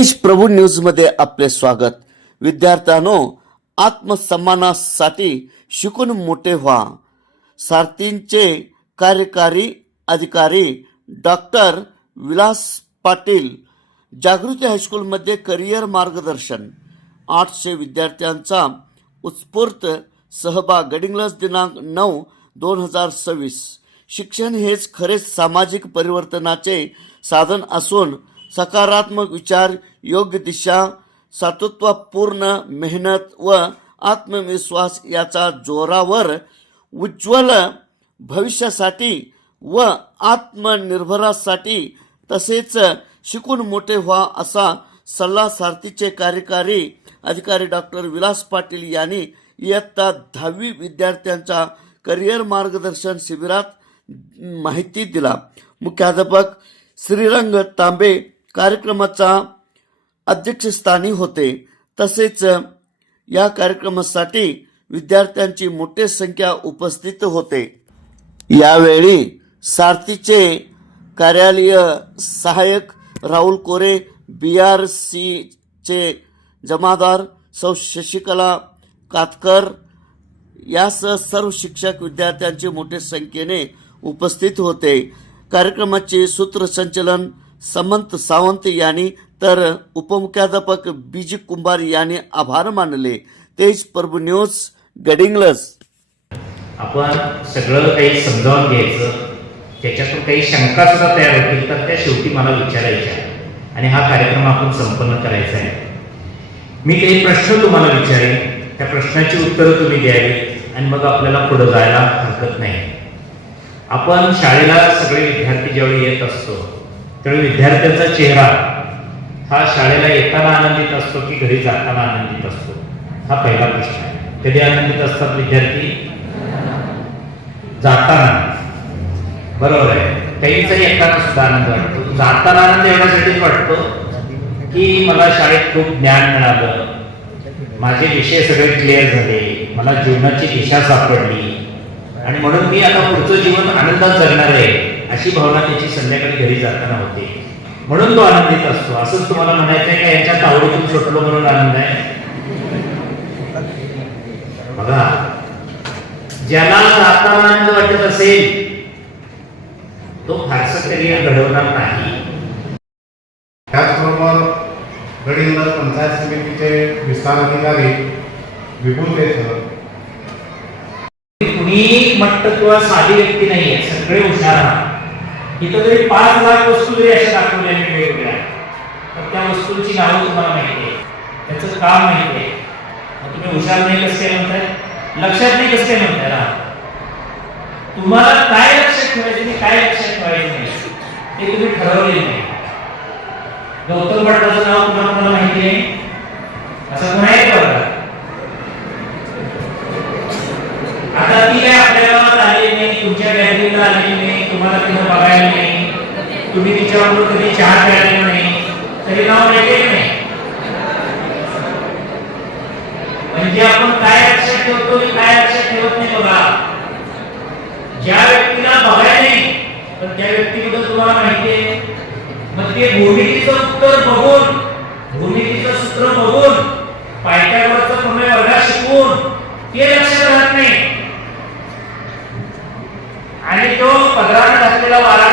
तेज प्रभू न्यूज मध्ये आपले स्वागत। विद्यार्थ्यांनो, आत्मसन्मानासाठी शिकून मोठे व्हा। सारथींचे कार्यकारी अधिकारी डॉक्टर विलास पाटील जागृती हायस्कूल मध्ये करिअर मार्गदर्शन। 800 विद्यार्थ्यांचा उत्स्फूर्त सहभाग। गडिंग्लज दिनांक 9/2026। शिक्षण हेच खरेच सामाजिक परिवर्तनाचे साधन असून सकारात्मक विचार, योग्य दिशा, सातत्यपूर्ण मेहनत व आत्मविश्वास याचा जोरावर उज्ज्वल भविष्यासाठी व आत्मनिर्भरासाठी तसेच शिकून मोठे व्हा असा सल्ला सारथीचे कार्यकारी अधिकारी डॉक्टर विलास पाटील यांनी इयत्ता 10वी विद्यार्थ्यांच्या करिअर मार्गदर्शन शिबिरात माहिती दिला। मुख्याध्यापक श्रीरंग तांबे कार्यक्रमाचा अध्यक्षस्थानी होते। तसेच या कार्यक्रमासाठी विद्यार्थ्यांची मोठी संख्या उपस्थित होते। यावेळी सारथीचे कार्यालय सहाय्यक राहुल कोरे, BRC चे जमादार सौ शशिकला कातकर यासह सर्व शिक्षक विद्यार्थ्यांचे मोठ्या संख्येने उपस्थित होते। कार्यक्रमाचे सूत्रसंचालन समंत सावंत यांनी तर उपमुख्याध्यापक BG कुंभार यांनी आभार मानले। तेज प्रभू न्यूज, गडिंग्लज। आपण सगळं काही समजावून घ्यायचं, त्याच्यातून काही शंका सुद्धा तयार होतील तर त्या शेवटी मला विचारायच्या आणि हा कार्यक्रम आपण संपन्न करायचा आहे। मी काही प्रश्न तुम्हाला विचारेन, त्या प्रश्नाची उत्तरं तुम्ही द्यावी आणि मग आपल्याला पुढे जायला हरकत नाही। आपण शाळेला सगळे विद्यार्थी ज्यावेळी येत असतो त्यावेळी विद्यार्थ्यांचा चेहरा हा शाळेला येताना आनंदित असतो की घरी जाताना आनंदित असतो, हा पहिला प्रश्न आहे। कधी आनंदित असतात विद्यार्थी? जाताना, बरोबर आहे। काहींचा येताना सुद्धा आनंद वाटतो। जाताना आनंद एवढ्यासाठीच वाटतो की मला शाळेत खूप ज्ञान मिळालं, माझे विषय सगळे क्लिअर झाले, मला जीवनाची दिशा सापडली आणि म्हणून मी आता पुढचं जीवन आनंदात जगणार आहे अशी भावना त्याची संध्याकाळी घरी जाताना होते, म्हणून तो आनंदित असतो। असंच तुम्हाला म्हणायचं आहे का यांच्या तावडीतून सुटलो म्हणून आनंद आहे? बघा, ज्याला जाताना आनंद वाटत असेल तो फारसं करिअर घडवणार नाही। त्याचबरोबर गडिंग्लज पंचायत समितीचे विस्तार अधिकारी विपुल देसर, कुणी मट्ट किंवा साधी व्यक्ती नाहीये, सगळे हुशार आहात। इथं जरी 5 लाख वस्तू जरी अशा दाखवल्या वेगवेगळ्या तर त्या वस्तूंची नावं तुम्हाला माहिती आहे, त्याचं काम माहिती आहे, मग तुम्ही हुशार नाही कसं काय म्हणताय? लक्षात नाही कसं काय म्हणताय ना? तुम्हाला काय लक्षात ठेवायचं आणि काय लक्षात ठेवायचं नाही ते तुम्ही ठरवलेलं नाही। गौतम भटाचं नाव तुम्हाला माहिती आहे असं कोण आहे का? आता ती काय आपल्या गावात आली नाही, तुमच्या गॅलरीला आली नाही, तुम्हाला तिथं बघायला नाही, तुम्ही तिच्याबरोबर कधी चहा प्यायला नाही, तरी नाव माहिती नाही। म्हणजे आपण काय लक्षात ठेवतो आणि काय लक्षात ठेवत नाही बघा। ज्या व्यक्तीला बघायला नाही पण त्या व्यक्तीबद्दल तुम्हाला माहिती आहे, मग ते भूमितीचं उत्तर बघून, भूमितीचं सूत्र बघून, पायथागोरसचा प्रमेय वर्गात शिकून ते लक्षात राहत नाही आणि तो पदराने घातलेला वारा